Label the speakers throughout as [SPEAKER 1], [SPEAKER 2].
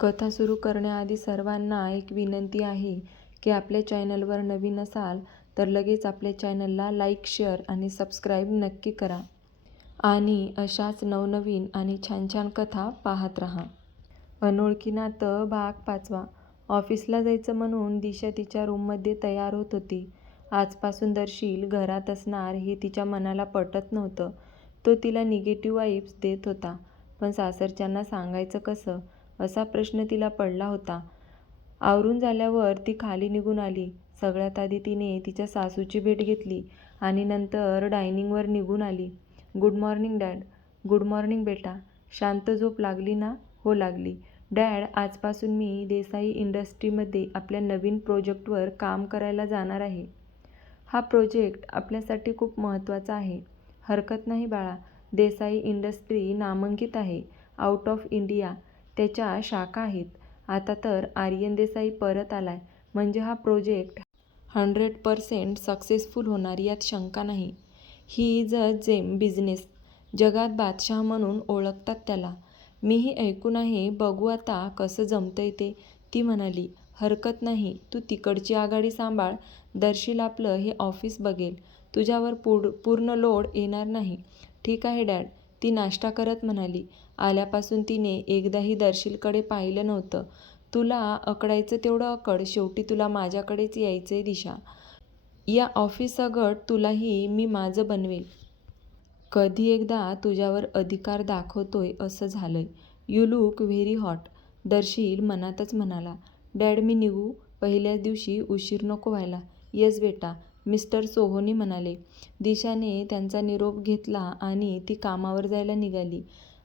[SPEAKER 1] कथा सुरू करण्याआधी सर्वांना एक विनंती आहे की आपल्या चॅनलवर नवीन असाल तर लगेच आपल्या चॅनलला लाईक शेअर आणि सबस्क्राईब नक्की करा. आणि अशाच नवनवीन आणि छान छान कथा पाहत राहा. अनोळखी नातं भाग पाचवा. ऑफिसला जायचं म्हणून दिशा तिच्या रूममध्ये तयार होत होती. आजपासून दर्शील घरात असणार हे तिच्या मनाला पटत नव्हतं. तो तिला निगेटिव्ह वाईब्स देत होता. पण सासरच्यांना सांगायचं कसं? असा प्रश्न तिला पडला होता. आवरून झाल्यावर ती खाली निघून आली. सगळ्यात आधी तिने तिच्या सासूची भेट घेतली आणि नंतर डायनिंगवर निघून आली. Good morning dad. Good morning बेटा. शांत झोप लागली ना? हो लागली. डॅड आजपासून मी देसाई इंडस्ट्रीमध्ये आपल्या नवीन प्रोजेक्टवर काम करायला जाणार आहे. हा प्रोजेक्ट आपल्यासाठी खूप महत्त्वाचा आहे. हरकत नाही बाळा. देसाई इंडस्ट्री नामांकित आहे. Out of India. त्याच्या शाखा आहेत. आता तर आर्यन देसाई परत आलाय. म्हणजे हा प्रोजेक्ट हंड्रेड पर्सेंट सक्सेसफुल होणार यात शंका नाही. He is a gem business. जगात बादशाह म्हणून ओळखतात त्याला. मीही ऐकून आहे बघू आता कसं जमतंय ते. ती म्हणाली हरकत नाही तू तिकडची आघाडी सांभाळ. दर्शील आपलं हे ऑफिस बघेल. तुझ्यावर पूर पूर्ण लोड येणार नाही. ठीक आहे डॅड ती नाश्ता करत म्हणाली. आल्यापासून तिने एकदाही दर्शीलकडे पाहिलं नव्हतं. तुला अकडायचं तेवढं अकड शेवटी तुला माझ्याकडेच यायचंय दिशा. या ऑफिसगट तुलाही मी माझं बनवेल. कधी एकदा तुझ्यावर अधिकार दाखवतोय असं झालंय. You look very hot Darshil मनातच म्हणाला. डॅड मी निघू. पहिल्याच दिवशी उशीर नको व्हायला. येस बेटा मिस्टर सोहोनी म्हणाले. दिशाने त्यांचा निरोप घेतला आणि ती कामावर जायला निघाली.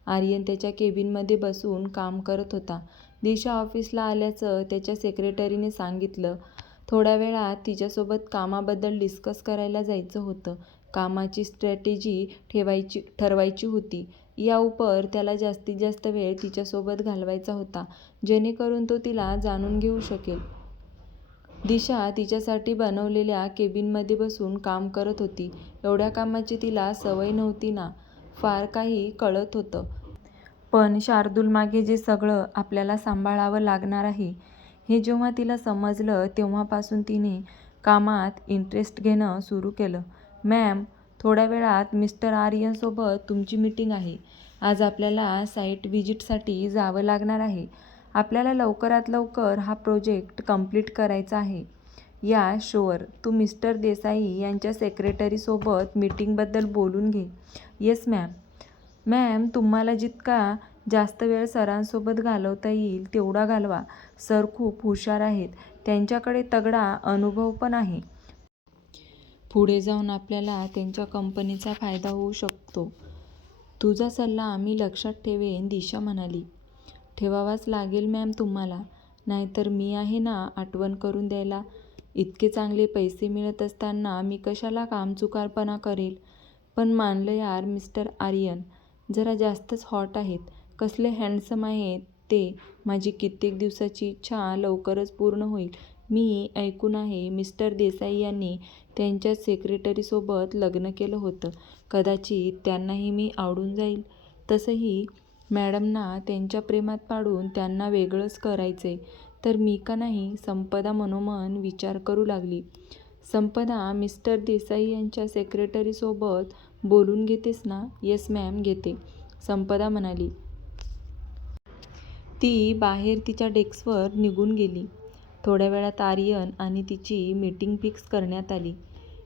[SPEAKER 1] आर्यन त्याच्या केबिनमध्ये बसून काम करत होता. दिशा ऑफिसला आल्याचं त्याच्या सेक्रेटरीने सांगितलं. थोड्या वेळात तिच्यासोबत कामाबद्दल डिस्कस करायला जायचं होतं. कामाची स्ट्रॅटेजी ठेवायची ठरवायची होती. या उपर त्याला जास्तीत जास्त वेळ तिच्यासोबत घालवायचा होता जेणेकरून तो तिला जाणून घेऊ शकेल. दिशा तिच्यासाठी बनवलेल्या केबिनमध्ये बसून काम करत होती. एवढ्या कामाची तिला सवय नव्हती ना. फार काही कळत होतं. पण शार्दूलमागे जे सगळं आपल्याला सांभाळावं लागणार आहे हे जेव्हा तिला समजलं तेव्हापासून तिने कामात इंटरेस्ट घेणं सुरू केलं. मॅम थोड्या वेळात मिस्टर आर्यनसोबत तुमची मीटिंग आहे. आज आपल्याला साईट व्हिजिटसाठी जावं लागणार आहे. आपल्याला लवकरात लवकर हा प्रोजेक्ट कंप्लीट करायचा आहे. या शोअर तू मिस्टर देसाई यांच्या सेक्रेटरीसोबत मीटिंगबद्दल बोलून घे. Yes ma'am. मॅम तुम्हाला जितका जास्त वेळ सरांसोबत घालवता येईल तेवढा घालवा. सर खूप हुशार आहेत. त्यांच्याकडे तगडा अनुभव पण आहे. पुढे जाऊन आपल्याला त्यांच्या कंपनीचा फायदा होऊ शकतो. तुझा सल्ला आम्ही लक्षात ठेवेन दिशा म्हणाली. ठेवावाच लागेल मॅम तुम्हाला. नाहीतर मी आहे ना आठवण करून द्यायला इतके चांगले पैसे मिळत असताना मी कशाला कामचुकारपणा करेल? पण मानलं यार मिस्टर आर्यन जरा जास्तच हॉट आहेत. कसले हँडसम आहेत ते? माझी कित्येक दिवसाची इच्छा लवकरच पूर्ण होईल. मी ऐकून आहे मिस्टर देसाई यांनी त्यांच्या सेक्रेटरीसोबत लग्न केलं होतं. कदाचित त्यांनाही मी आवडून जाईल. तसंही मॅडमना त्यांच्या प्रेमात पाडून त्यांना वेगळंच करायचं आहे तर मी का नाही संपदा मनोमन विचार करू लागली. संपदा मिस्टर देसाई यांच्या सेक्रेटरीसोबत बोलून घेतेस ना? येस मॅम घेते. संपदा म्हणाली. ती बाहेर तिच्या डेस्कवर निघून गेली. थोड्या वेळात आर्यन आणि तिची मीटिंग फिक्स करण्यात आली.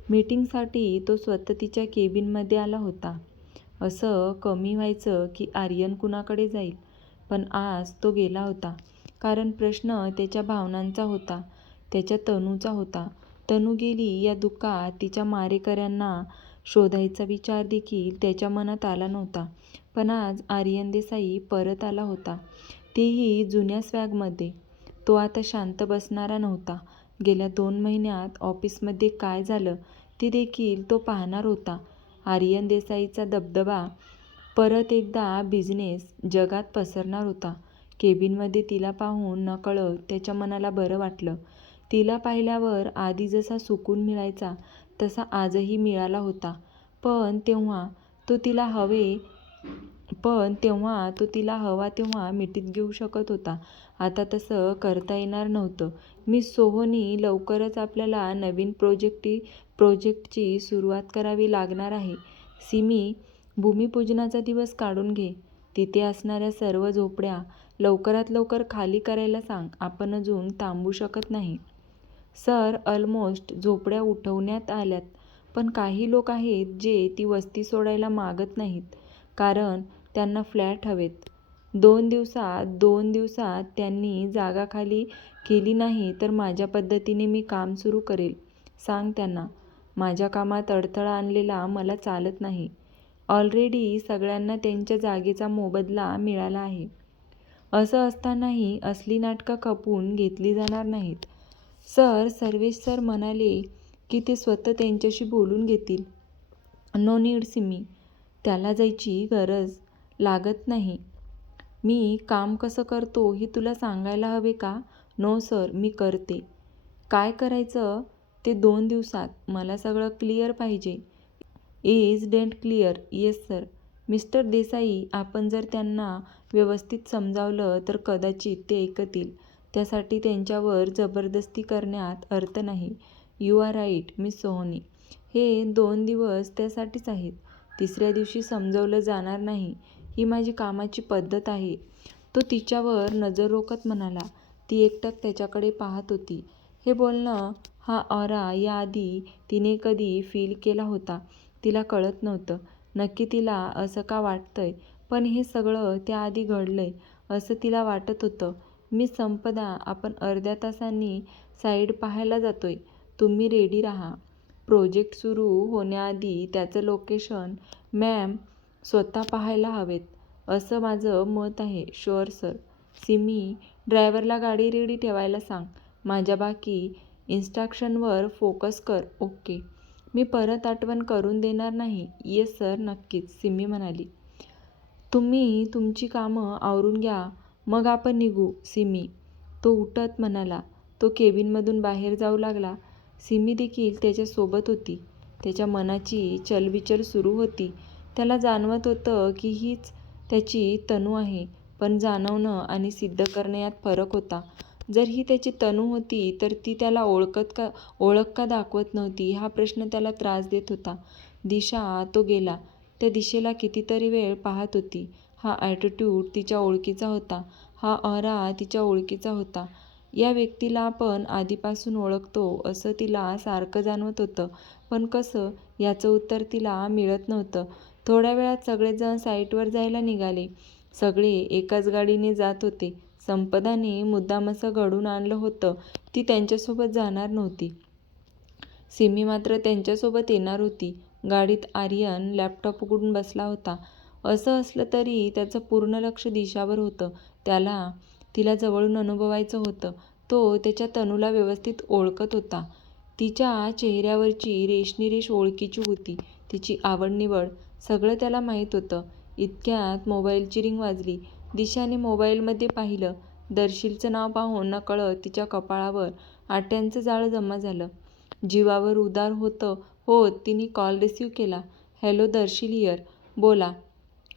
[SPEAKER 1] मीटिंगसाठी तो स्वतः तिच्या केबिनमध्ये आला होता. असं कमी व्हायचं की आर्यन कुणाकडे जाईल. पण आज तो गेला होता. कारण प्रश्न त्याच्या भावनांचा होता त्याच्या तनूचा होता. तनू गेली या दुःखात तिच्या मारेकऱ्यांना शोधायचा विचार देखील त्याच्या मनात आला नव्हता. पण आज आर्यन देसाई परत आला होता. तेही जुन्या स्वॅगमध्ये. तो आता शांत बसणारा नव्हता. गेल्या दोन महिन्यात ऑफिसमध्ये काय झालं ते देखील तो पाहणार होता. आर्यन देसाईचा दबदबा परत एकदा बिझनेस जगात पसरणार होता. केबिनमध्ये तिला पाहून नकळत त्याच्या मनाला बरं वाटलं. तिला पाहिल्यावर आधी जसा सुकून मिळायचा तसा आजही मिळाला होता. पण तेव्हा तो तिला हवे पण तेव्हा तो तिला हवा तेव्हा मिठीत घेऊ शकत होता. आता तसं करता येणार नव्हतं. मी सोहोनी लवकरच आपल्याला नवीन प्रोजेक्टी प्रोजेक्टची सुरुवात करावी लागणार आहे. सिमी भूमिपूजनाचा दिवस काढून घे. तिथे असणाऱ्या सर्व झोपड्या लवकरात लवकर खाली करायला सांग. आपण अजून थांबू शकत नाही. सर ऑलमोस्ट झोपड्या उठवण्यात आल्यात पण काही लोक आहेत जे ती वस्ती सोडायला मागत नाहीत कारण त्यांना फ्लॅट हवेत. दोन दिवसात दोन दिवसात त्यांनी जागा खाली केली नाही तर माझ्या पद्धतीने मी काम सुरू करेल. सांग त्यांना. माझ्या कामात अडथळा आणलेला मला चालत नाही. ऑलरेडी सगळ्यांना त्यांच्या जागेचा मोबदला मिळाला आहे. असं असतानाही असली नाटकं खपवून घेतली जाणार नाहीत. सर सर्वेश सर म्हणाले की ते स्वतः त्यांच्याशी बोलून घेतील. No need Simi. त्याला जायची गरज लागत नाही. मी काम कसं करतो हे तुला सांगायला हवे का? नो सर मी करते. काय करायचं? ते दोन दिवसात. मला सगळं क्लिअर पाहिजे. Is dent clear. Yes sir. Mister Desai आपण जर त्यांना व्यवस्थित समजावलं तर कदाचित ते ऐकतील. त्यासाठी त्यांच्यावर जबरदस्ती करण्यात अर्थ नाही. You are right miss Sohni. हे दोन दिवस त्यासाठीच आहेत. तिसऱ्या दिवशी समजवलं जाणार नाही. ही माझी कामाची पद्धत आहे. तो तिच्यावर नजर रोखत म्हणाला. ती एकटक त्याच्याकडे पाहत होती. हे बोलणं हा ऑरा याआधी तिने कधी फील केला होता तिला कळत नव्हतं. नक्की तिला असं का वाटतंय? पण हे सगळं त्याआधी घडलंय असं तिला वाटत होतं. मी संपदा आपण अर्ध्या तासांनी साईड पाहायला जातोय. तुम्ही रेडी राहा. प्रोजेक्ट सुरू होण्याआधी त्याचं लोकेशन मॅम स्वतः पाहायला हवेत असं माझं मत आहे. Sure sir. सिमी ड्रायव्हरला गाडी रेडी ठेवायला सांग. माझ्या बाकी इन्स्ट्रक्शनवर फोकस कर. ओके. मी परत आठवण करून देणार नाही. येस सर नक्कीच सिमी म्हणाली. तुम्ही तुमची कामं आवरून घ्या मग आपण निघू सिमी. तो उठत म्हणाला. तो केबिनमधून बाहेर जाऊ लागला. सिमी देखील त्याच्यासोबत होती. त्याच्या मनाची चलबिचल सुरू होती. त्याला जाणवत होतं की हीच त्याची तनू आहे पण जाणवणं आणि सिद्ध करणे यात फरक होता. जर ही त्याची तनू होती तर ती त्याला ओळखत का ओळख का दाखवत नव्हती हा प्रश्न त्याला त्रास देत होता. दिशा तो गेला. त्या दिशेला कितीतरी वेळ पाहत होती. हा ॲटिट्यूड तिच्या ओळखीचा होता. हा अहरा तिच्या ओळखीचा होता. या व्यक्तीला आपण आधीपासून ओळखतो असं तिला सारखं जाणवत होतं. पण कसं याचं उत्तर तिला मिळत नव्हतं. थोड्या वेळात सगळेजण साईटवर जायला निघाले. सगळे एकाच गाडीने जात होते. संपदाने मुद्दाम असं घडून आणलं होतं. ती त्यांच्यासोबत जाणार नव्हती. सिमी मात्र त्यांच्यासोबत येणार होती. गाडीत आर्यन लॅपटॉप उघडून बसला होता. असं असलं तरी त्याचं पूर्ण लक्ष दिशावर होतं. त्याला तिला जवळून अनुभवायचं होतं. तो त्याच्या तनूला व्यवस्थित ओळखत होता. तिच्या चेहऱ्यावरची रेशनिरेश ओळखीची होती. तिची आवडनिवड सगळं त्याला माहीत होतं. इतक्यात मोबाईलची रिंग वाजली. दिशाने मोबाईलमध्ये पाहिलं. दर्शीलचं नाव पाहून नकळत तिच्या कपाळावर आट्यांचं जाळं जमा झालं. जीवावर उदार होतं हो तिने कॉल रिसीव केला. हॅलो दर्शील इयर बोला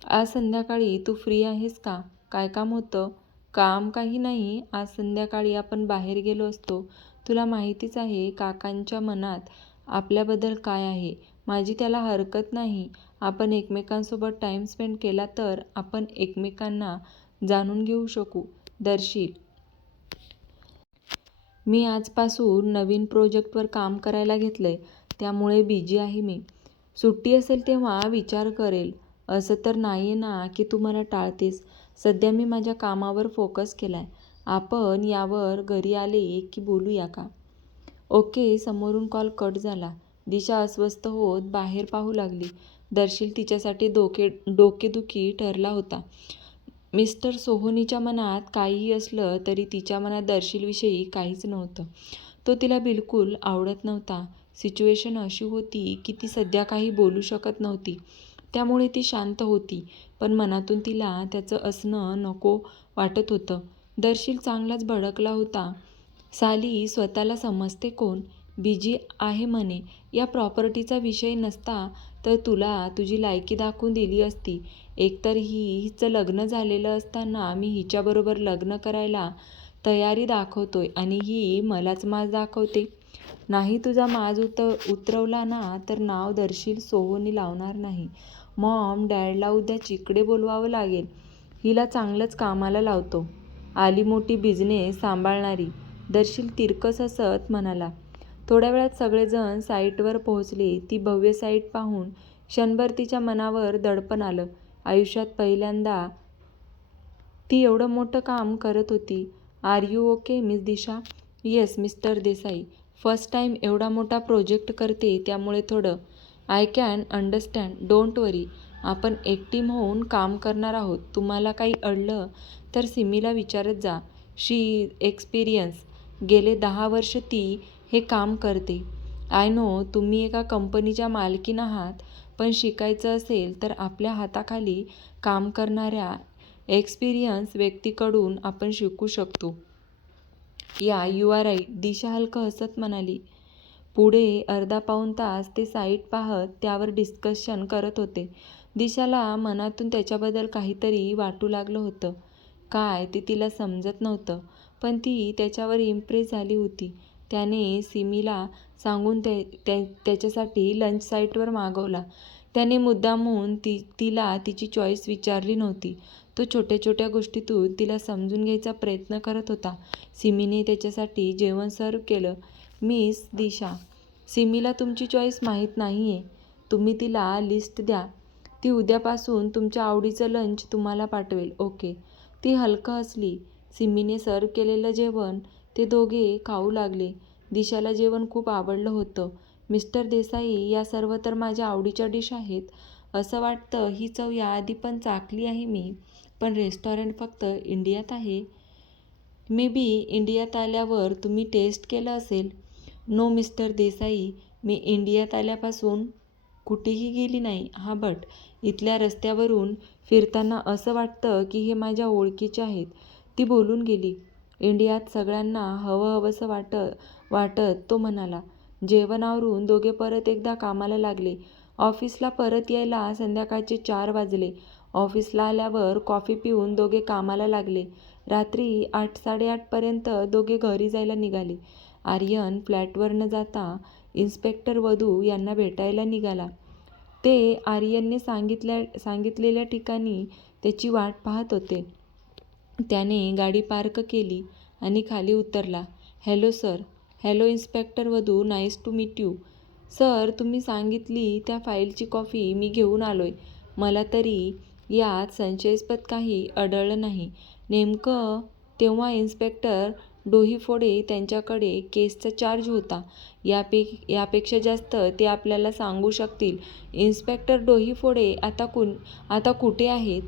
[SPEAKER 1] आज संध्याकाळी तू फ्री आहेस का? काय काम होतं? काम काही नाही आज संध्याकाळी आपण बाहेर गेलो असतो. तुला माहितीच आहे काकांच्या मनात आपल्याबद्दल काय आहे? माझी त्याला हरकत नाही. आपण एकमेकांसोबत टाईम स्पेंड केला तर आपण एकमेकांना जाणून घेऊ शकू. दर्शील. मी आजपासून नवीन प्रोजेक्टवर काम करायला घेतलं आहे त्यामुळे बिजी आहे मी. सुट्टी असेल तेव्हा विचार करेल. असं तर नाही ना की तू मला टाळतेस. सध्या मी माझ्या कामावर फोकस केला आहे आपण यावर घरी आले की बोलूया का? ओके समोरून कॉल कट झाला. दिशा अस्वस्थ होत बाहेर पाहू लागली. दर्शील तिच्यासाठी डोके डोकेदुखी ठरला होता. मिस्टर सोहोनीच्या मनात काहीही असलं तरी तिच्या मनात दर्शीलविषयी काहीच नव्हतं. तो तिला बिलकुल आवडत नव्हता. सिच्युएशन अशी होती की ती सध्या काही बोलू शकत नव्हती. त्यामुळे ती शांत होती पण मनातून तिला त्याचं असणं नको वाटत होतं. दर्शील चांगलाच भडकला होता. साली स्वतःला समजते कोण? बिजी आहे म्हणे. या प्रॉपर्टीचा विषय नसता तर तुला तुझी लायकी दाखवून दिली असती. एकतर ही हिचं लग्न झालेलं असताना मी हिच्याबरोबर लग्न करायला तयारी दाखवतोय आणि ही मलाच माज दाखवते. नाही तुझा माज उत उतरवला ना तर नाव दर्शील सोहोनी लावणार नाही. मॉम डॅडला उद्या चिकडे बोलवावं लागेल. हिला चांगलंच कामाला लावतो. आली मोठी बिझनेस सांभाळणारी. दर्शील तिरकस हसत म्हणाला. थोड्या वेळात सगळेजण साईटवर पोहोचले. ती भव्य साईट पाहून क्षणभर तिच्या मनावर दडपण आलं. आयुष्यात पहिल्यांदा ती एवढं मोठं काम करत होती. Are you okay miss Disha yes mister Desai first time एवढा मोठा प्रोजेक्ट करते त्यामुळे थोडं. I can understand don't worry आपण एक टीम होऊन काम करणार आहोत. तुम्हाला काही अडलं तर सिमीला विचारत जा. शी एक्सपिरियन्स गेले दहा वर्ष ती हे काम करते. आय नो तुम्ही एका कंपनीच्या मालकीन आहात पण शिकायचं असेल तर आपल्या हाताखाली काम करणाऱ्या एक्सपिरियन्स व्यक्तीकडून आपण शिकू शकतो. या यू आर राईट दिशा हलकं हसत म्हणाली. पुढे अर्धा पाऊण तास ते साईट पाहत त्यावर डिस्कशन करत होते. दिशाला मनातून त्याच्याबद्दल काहीतरी वाटू लागलं होतं. काय ते तिला समजत नव्हतं पण ती त्याच्यावर इम्प्रेस झाली होती. त्याने सिमीला सांगून त्या त्या त्याच्यासाठी लंच साईटवर मागवला. त्याने मुद्दामून ती तिला तिची चॉईस विचारली नव्हती. तो छोट्या छोट्या गोष्टीतून तिला समजून घ्यायचा प्रयत्न करत होता. सिमीने त्याच्यासाठी जेवण सर्व केलं. मिस दिशा सिमीला तुमची चॉईस माहीत नाही आहे तुम्ही तिला लिस्ट द्या. ती उद्यापासून तुमच्या आवडीचं लंच तुम्हाला पाठवेल. ओके ती हलकं हसली. सिमीने सर्व केलेलं जेवण ते दोघे खाऊ लागले. दिशाला जेवण खूप आवडलं होतं. मिस्टर देसाई या सर्व तर माझ्या आवडीच्या डिश आहेत. असं वाटतं ही चव याआधी पण चाखली आहे मी. पण रेस्टॉरंट फक्त इंडियात आहे. मे बी इंडियात आल्यावर तुम्ही टेस्ट केलं असेल. नो मिस्टर देसाई मी इंडियात आल्यापासून कुठेही गेली नाही. हा बट इथल्या रस्त्यावरून फिरताना असं वाटतं की हे माझ्या ओळखीचे आहेत. ती बोलून गेली. इंडियात सगळ्यांना हवं हवंसं वाट वाटत तो म्हणाला. जेवणावरून दोघे परत एकदा कामाला लागले. ऑफिसला परत यायला संध्याकाळचे चार वाजले. ऑफिसला आल्यावर कॉफी पिऊन दोघे कामाला लागले. रात्री आठ साडेआठपर्यंत दोघे घरी जायला निघाले. आर्यन फ्लॅटवर न जाता इन्स्पेक्टर वधू यांना भेटायला निघाला. ते आर्यनने सांगितल्या सांगितलेल्या ठिकाणी त्याची वाट पाहत होते. त्याने गाडी पार्क केली आणि खाली उतरला. Hello sir. Hello inspector Vadhu. Nice to meet you. Sir तुम्ही सांगितली त्या फाईलची कॉफी मी घेऊन आलो आहे मला तरी यात संशयास्पद काही आढळलं नाही. नेमकं तेव्हा इन्स्पेक्टर डोईफोडे त्यांच्याकडे केसचा चार्ज होता. यापे यापेक्षा जास्त ते आपल्याला सांगू शकतील. इन्स्पेक्टर डोईफोडे आता कुण आता कुठे आहेत?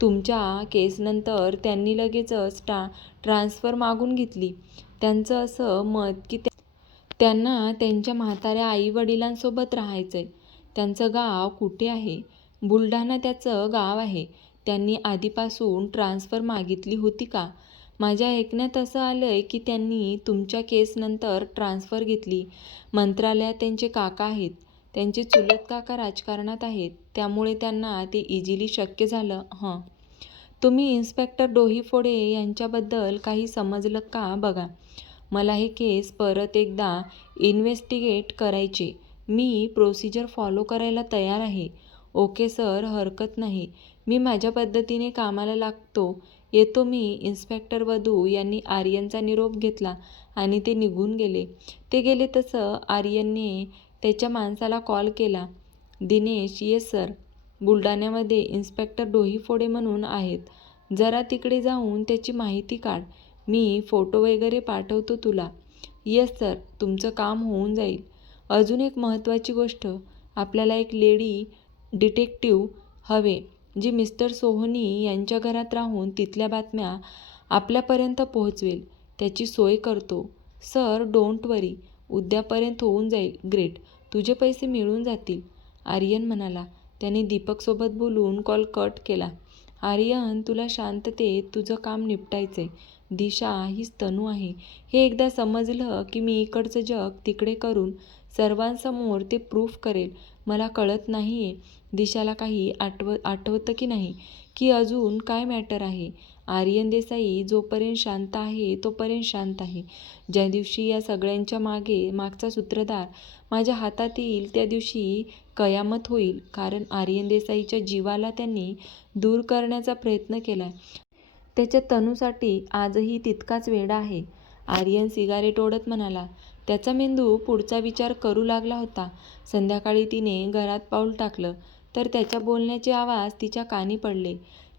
[SPEAKER 1] तुमच्या केसनंतर त्यांनी लगेचच ट्रा ट्रान्सफर मागून घेतली. त्यांचं असं मत की त्या त्यांना त्यांच्या म्हाताऱ्या आईवडिलांसोबत राहायचं आहे त्यांचं गाव कुठे आहे? बुलढाणा त्याचं गाव आहे. त्यांनी आधीपासून ट्रान्सफर मागितली होती का? माझ्या ऐकण्यात असं आलं आहे की त्यांनी तुमच्या केसनंतर ट्रान्सफर घेतली. मंत्रालयात त्यांचे काका आहेत. त्यांचे चुलत काका राजकारणात आहेत. त्यामुळे त्यांना ते इझिली शक्य झालं. हं. तुम्ही इन्स्पेक्टर डोईफोडे यांच्याबद्दल काही समजलं का बघा? मला हे केस परत एकदा इन्व्हेस्टिगेट करायचे. मी प्रोसिजर फॉलो करायला तयार आहे. ओके सर हरकत नाही. मी माझ्या पद्धतीने कामाला लागतो. येतो मी. इन्स्पेक्टर वधू यांनी आर्यनचा निरोप घेतला आणि ते निघून गेले. ते गेले तसं आर्यनने त्याच्या माणसाला कॉल केला. Dinesh yes sir. बुलढाण्यामध्ये इन्स्पेक्टर डोहीफोडे म्हणून आहेत. जरा तिकडे जाऊन त्याची माहिती काढ. मी फोटो वगैरे पाठवतो तुला. Yes sir. तुमचं काम होऊन जाईल. अजून एक महत्त्वाची गोष्ट. आपल्याला एक लेडी डिटेक्टिव हवे जी मिस्टर सोहनी यांच्या घरात राहून तिथल्या बातम्या आपल्यापर्यंत पोहोचवेल. त्याची सोय करतो. सर डोंट वरी उद्यापर्यंत होऊन जाईल. ग्रेट. तुझे पैसे मिळून जातील. आर्यन म्हणाला. त्याने दीपकसोबत बोलून कॉल कट केला. आर्यन तुला शांततेत तुझं काम निपटायचं आहे दिशा हीच तनू आहे. हे एकदा समजलं की मी इकडचं जग तिकडे करून सर्वांसमोर ते प्रूफ करेल. मला कळत नाहीये. दिशाला काही आठव आठवतं की नाही? की अजून काय मॅटर आहे? आर्यन देसाई जोपर्यंत शांत आहे तोपर्यंत शांत आहे. ज्या दिवशी या सगळ्यांच्या मागे मागचा सूत्रधार माझ्या हातात येईल त्या दिवशी कयामत होईल कारण आर्यन देसाईच्या जीवाला त्यांनी दूर करण्याचा प्रयत्न केला त्याच्या तनूसाठी आजही तितकाच वेडा आहे. आर्यन सिगारेट ओढत म्हणाला त्याचा मेंदू पुढचा विचार करू लागला होता. संध्याकाळी तिने घरात पाऊल टाकलं. तर त्याच्या बोलण्याचे आवाज तिच्या कानी पडले.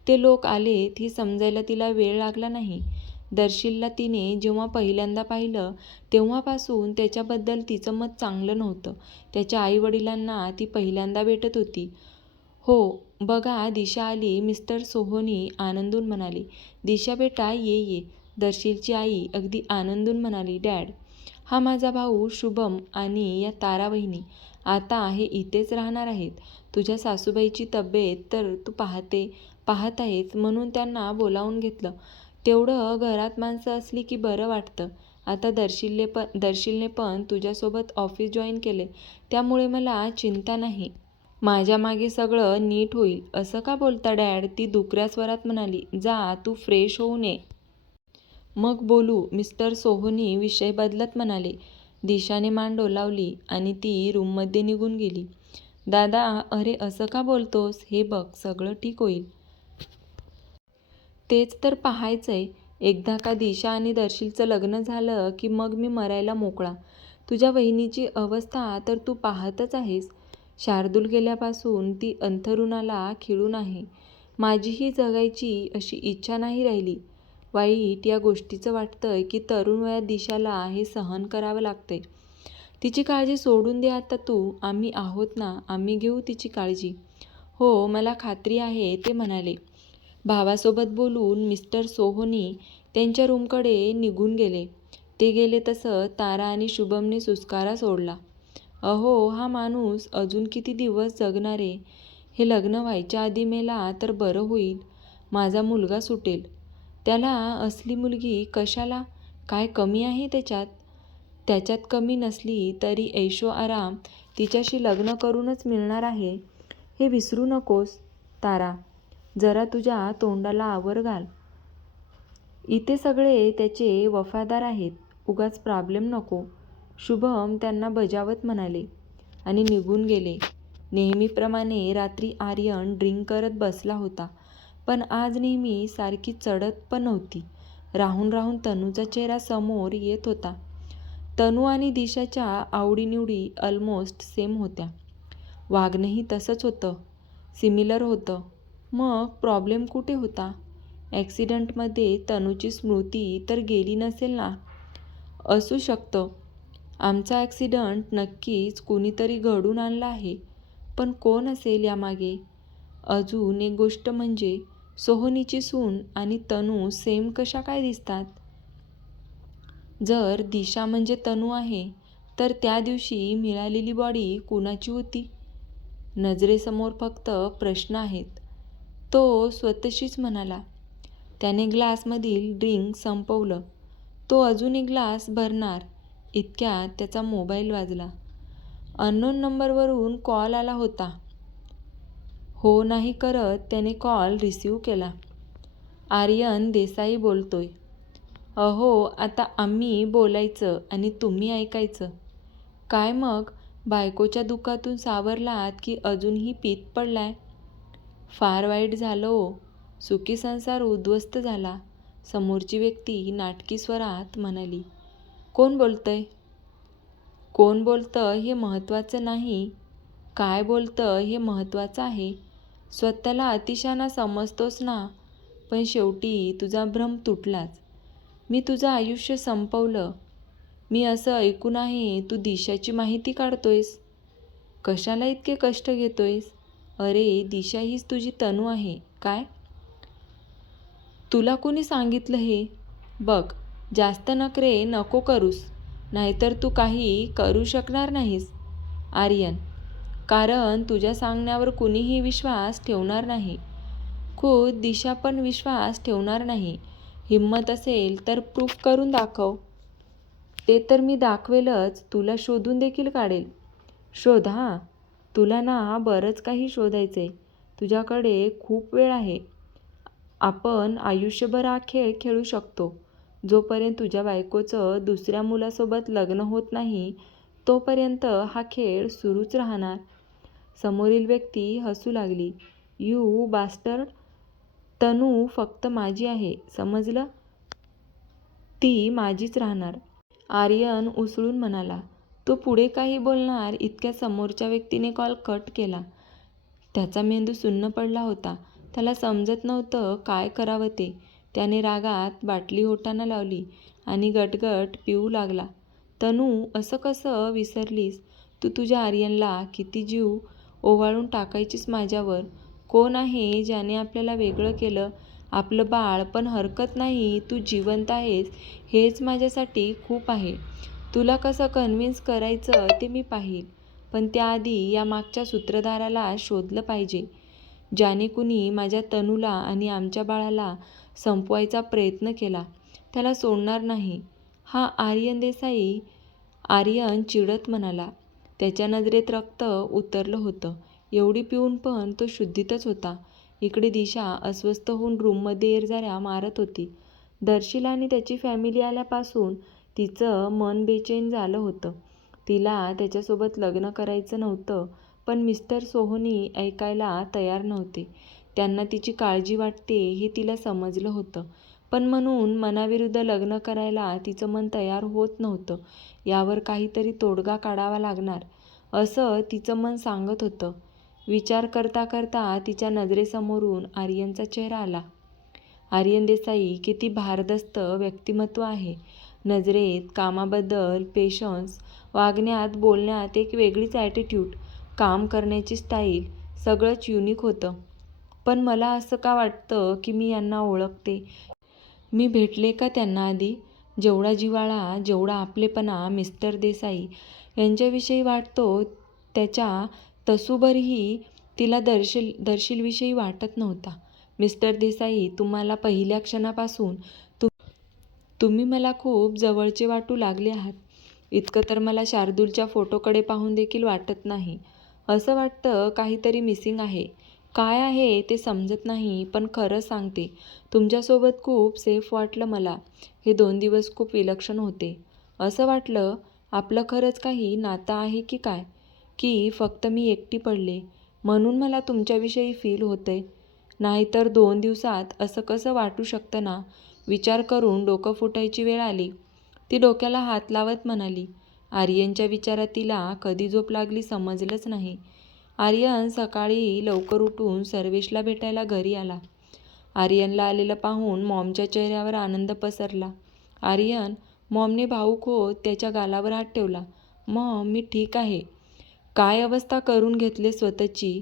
[SPEAKER 1] ते लोक आलेत हे समजायला तिला वेळ लागला नाही. दर्शिलला तिने जेव्हा पहिल्यांदा पाहिलं तेव्हापासून त्याच्याबद्दल तिचं मत चांगलं नव्हतं. त्याच्या आईवडिलांना ती पहिल्यांदा भेटत होती. हो बघा दिशा आली. मिस्टर सोहोनी आनंदून म्हणाली. दिशा बेटा ये ये. दर्शिलची आई अगदी आनंदून म्हणाली डॅड हा माझा भाऊ शुभम आणि या तारा वहिनी आता हे इथेच राहणार आहेत. तुझ्या सासूबाईची तब्येत तर तू पाहते पाहत आहेस म्हणून त्यांना बोलावून घेतलं. तेवढं घरात माणसं असली की बरं वाटतं. आता दर्शिलले पण दर्शिलने पण तुझ्यासोबत ऑफिस जॉईन केले. त्यामुळे मला चिंता नाही. माझ्या मागे सगळं नीट होईल. असं का बोलता डॅड? ती दुकऱ्या स्वरात म्हणाली जा तू फ्रेश होऊ नये मग बोलू मिस्टर सोहोनी विषय बदलत म्हणाले. दिशाने मान डोलावली आणि ती रूममध्ये निघून गेली. दादा अरे असं का बोलतोस? हे बघ सगळं ठीक होईल. तेच तर पाहायचंय. एकदा का दिशा आणि दर्शीलचं लग्न झालं की मग मी मरायला मोकळा. तुझ्या वहिनीची अवस्था तर तू पाहतच आहेस. शार्दूल गेल्यापासून ती अंथरुणाला खिळून आहे माझीही जगायची अशी इच्छा नाही राहिली. वाईट या गोष्टीचं वाटतंय की तरुण वयात दिशाला हे सहन करावं लागतंय. तिची काळजी सोडून दे आता तू. आम्ही आहोत ना. आम्ही घेऊ तिची काळजी. हो मला खात्री आहे ते म्हणाले. भावासोबत बोलून मिस्टर सोहोनी त्यांच्या रूमकडे निघून गेले. ते गेले तसं तारा आणि शुभमने सुस्कारा सोडला. अहो हा माणूस अजून किती दिवस जगणारे? हे लग्न व्हायच्या आधी मेला तर बरं होईल. माझा मुलगा सुटेल. त्याला असली मुलगी कशाला? काय कमी आहे त्याच्यात? त्याच्यात कमी नसली तरी ऐशो आराम तिच्याशी लग्न करूनच मिळणार आहे. हे विसरू नकोस तारा. जरा तुझ्या तोंडाला आवर घाल. इथे सगळे त्याचे वफादार आहेत. उगाच प्रॉब्लेम नको. शुभम त्यांना बजावत म्हणाले आणि निघून गेले. नेहमीप्रमाणे रात्री आर्यन ड्रिंक करत बसला होता पण आज नेहमी सारखी चढत पण नव्हती. राहून राहून तनूचा चेहरा समोर येत होता. तनू आणि दिशाच्या आवडीनिवडी ऑलमोस्ट सेम होत्या. वागणंही तसंच होतं. सिमिलर होतं. मग प्रॉब्लेम कुठे होता? ॲक्सिडंटमध्ये तनूची स्मृती तर गेली नसेल ना? असू शकतं. आमचा ॲक्सिडंट नक्कीच कुणीतरी घडून आणला आहे. पण कोण असेल यामागे? अजून एक गोष्ट म्हणजे सोहनीची सून आणि तनू सेम कशा काय दिसतात? जर दिशा म्हणजे तनू आहे तर त्या दिवशी मिळालेली बॉडी कुणाची होती? नजरेसमोर फक्त प्रश्न आहेत. तो स्वतःशीच म्हणाला त्याने ग्लासमधील ड्रिंक संपवलं. तो अजून एक ग्लास भरणार. इतक्यात त्याचा मोबाईल वाजला. अननोन नंबरवरून कॉल आला होता. हो नाही करत त्याने कॉल रिसीव केला. आर्यन देसाई बोलतोय अहो आता आम्ही बोलायचं आणि तुम्ही ऐकायचं. काय मग? बायकोच्या दुःखातून सावरलात की अजूनही पीत पडलाय? फार वाईट झालं हो. सुखी संसार उद्ध्वस्त झाला. समोरची व्यक्ती नाटकी स्वरात म्हणाली कोण बोलतंय? कोण बोलतं हे महत्त्वाचं नाही. काय बोलतं हे महत्त्वाचं आहे. स्वतःला अतिशाना समजतोस ना. पण शेवटी तुझा भ्रम तुटलाच. मी तुझं आयुष्य संपवलं. मी असं ऐकून आहे तू दिशाची माहिती काढतोयस. कशाला इतके कष्ट घेतोयस? अरे दिशा हीच तुझी तनू आहे काय? तुला कोणी सांगितलं हे? बघ जास्त नखरे नको करूस नाहीतर तू काही करू शकणार नाहीस. आर्यन कारण तुझ्या सांगण्यावर कुणीही विश्वास ठेवणार नाही. खुद दिशा पण विश्वास ठेवणार नाही. हिंमत असेल तर प्रूफ करून दाखव. ते तर मी दाखवेलच तुला शोधून देखील काढेल. शोध हां. तुला ना बरंच काही शोधायचं आहे तुझ्याकडे खूप वेळ आहे. आपण आयुष्यभर हा खेळ खेळू शकतो. जोपर्यंत तुझ्या बायकोचं दुसऱ्या मुलासोबत लग्न होत नाही तोपर्यंत हा खेळ सुरूच राहणार. समोरील व्यक्ती हसू लागली. यू बास्टर्ड तनू फक्त माझी आहे. समजलं? ती माझीच राहणार. आर्यन उसळून म्हणाला तो पुढे काही बोलणार? इतक्या समोरच्या व्यक्तीने कॉल कट केला. त्याचा मेंदू सुन्न पडला होता. त्याला समजत नव्हतं काय करावं ते. त्याने रागात बाटली ओटाना लावली आणि गटगट पिऊ लागला. तनू असं कसं विसरलीस? तू तुझ्या आर्यनला किती जीव ओवाळून टाकायचीस माझ्यावर. कोण आहे ज्याने आपल्याला वेगळं केलं? आपलं बाळ पण हरकत नाही तू जिवंत आहेस हेच माझ्यासाठी खूप आहे. तुला कसं कन्व्हिन्स करायचं ते मी पाहीन पण त्याआधी या मागच्या सूत्रधाराला शोधलं पाहिजे. ज्याने कुणी माझ्या तनूला आणि आमच्या बाळाला संपवायचा प्रयत्न केला त्याला सोडणार नाही. हा आर्यन देसाई आर्यन चिडत म्हणाला. त्याच्या नजरेत रक्त उतरलं होतं. एवढी पिऊन पण तो शुद्धीतच होता. इकडे दिशा अस्वस्थ होऊन रूममध्ये येरझाऱ्या मारत होती. दर्शिला आणि त्याची फॅमिली आल्यापासून तिचं मन बेचैन झालं होतं. तिला त्याच्यासोबत लग्न करायचं नव्हतं पण मिस्टर सोहोनी ऐकायला तयार नव्हते. त्यांना तिची काळजी वाटते हे तिला समजलं होतं. पण म्हणून मनाविरुद्ध लग्न करायला तिचं मन तयार होत नव्हतं. यावर काहीतरी तोडगा काढावा लागणार असं तिचं मन सांगत होतं. विचार करता करता तिच्या नजरेसमोरून आर्यनचा चेहरा आला. आर्यन देसाई किती भारदस्त व्यक्तिमत्व आहे. नजरेत कामाबद्दल पेशन्स वागण्यात बोलण्यात एक वेगळीच ॲटिट्यूड काम करण्याची स्टाईल सगळंच युनिक होतं. पण मला असं का वाटतं की मी यांना ओळखते? मी भेटले का त्यांना आधी? जेवढा जिव्हाळा जेवढा आपलेपणा मिस्टर देसाई यांच्याविषयी वाटतो त्याच्या तसूभरही तिला दर्शिल दर्शिलविषयी वाटत नव्हता. मिस्टर देसाई तुम्हाला पहिल्या क्षणापासून तु तुम्ही मला खूप जवळचे वाटू लागले आहात. इतकं तर मला शार्दूलच्या फोटोकडे पाहून देखील वाटत नाही. असं वाटतं काहीतरी मिसिंग आहे. काय आहे ते समजत नाही पण खरं सांगते तुमच्यासोबत खूप सेफ वाटलं मला. हे दोन दिवस खूप विलक्षण होते. असं वाटलं आपलं खरंच काही नातं आहे की काय? की फक्त मी एकटी पडले. म्हणून मला तुमच्याविषयी फील होते नाहीतर दोन दिवसात असं कसं वाटू शकतं ना? विचार करून डोकं फुटायची वेळ आली. ती डोक्याला हात लावत म्हणाली आर्यनच्या विचारात तिला कधी झोप लागली समजलंच नाही आर्यन सकाळी लवकर उठून सर्वेशला भेटायला घरी आला. आर्यनला आलेलं पाहून मॉमच्या चेहऱ्यावर आनंद पसरला. आर्यन मॉमने भाऊक होत त्याच्या गालावर हात ठेवला. मॉम मी ठीक आहे. काय अवस्था करून घेतले स्वतःची?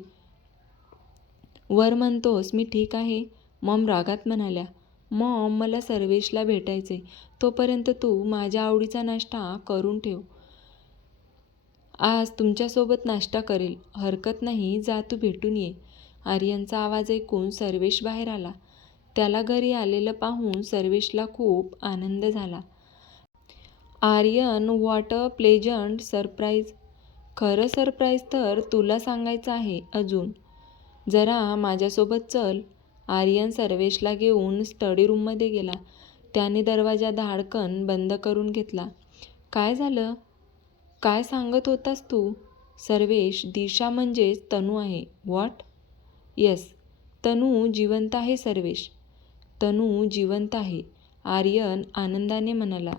[SPEAKER 1] वर म्हणतोस मी ठीक आहे. मॉम रागात म्हणाल्या मॉम मला सर्वेशला भेटायचे तोपर्यंत तू माझ्या आवडीचा नाश्ता करून ठेव. आज तुमच्यासोबत नाश्ता करेल. हरकत नाही जा तू भेटून ये. आर्यनचा आवाज ऐकून सर्वेश बाहेर आला. त्याला घरी आलेलं पाहून सर्वेशला खूप आनंद झाला. Aryan what a pleasant surprise खरं सरप्राईज तर तुला सांगायचं आहे अजून. जरा माझ्यासोबत चल. आर्यन सर्वेशला घेऊन स्टडी रूममध्ये गेला. त्याने दरवाजा धाडकन बंद करून घेतला. काय झालं? काय सांगत होतास तू? सर्वेश दिशा म्हणजेच तनू आहे. व्हॉट येस तनू जिवंत आहे सर्वेश. तनू जिवंत आहे आर्यन आनंदाने म्हणाला.